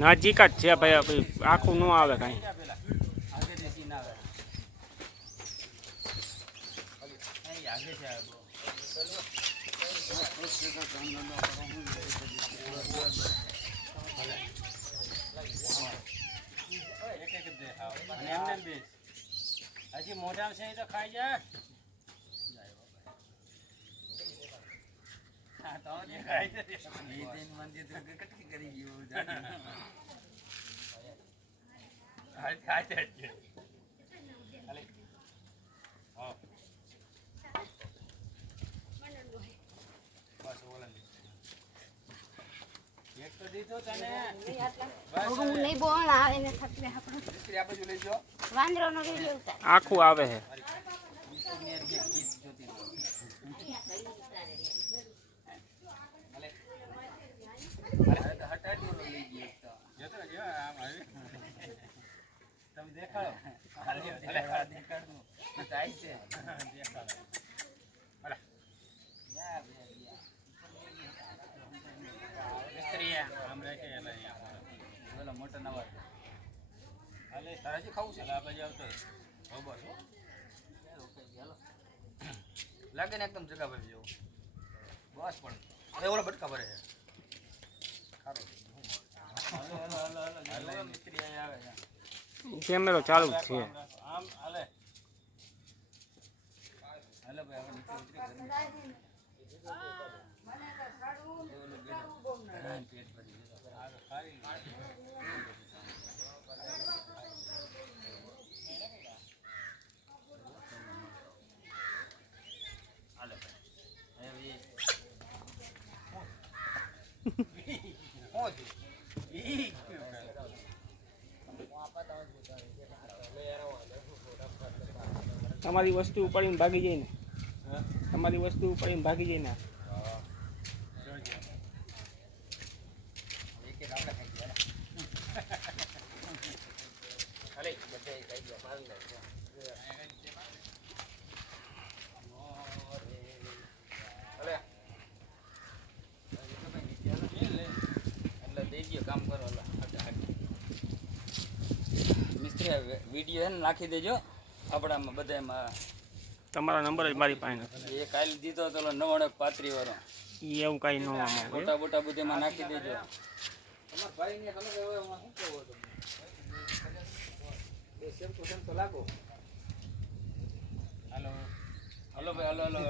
નજીક જ છે ભાઈ, આખું ન આવે કાંઈ. હજી મોઢા છે તો ખાઈ જા. આખું આવે છે. તમે દેખાડો. મોટા નવા ખાવું છે આવતો લાગે ને એકદમ જગા ભરી જેવું બસ પણ હવે ઓલા બટકા ભરે છે. કેમેરો ચાલુ જ છે. આમ હાલે હાલે ભાઈ હવે નીચે ઉતરી પેટ ભરી તમારી વસ્તુ ઉપાડીને ભાગી જાય ને, તમારી વસ્તુ ઉપાડીને ભાગી જાય ને. કામ કરો મિસ્ત્રી વિડીયો એને નાખી દેજો આપણામાં બધામાં. તમારા નંબર જ મારી પાસે નથી. એ કાલે દીધો તો 935 વાળો એવું કાંઈ ન આવે. મોટા મોટા બધામાં નાખી દેજો. હાલો ભાઈ હાલો હાલો.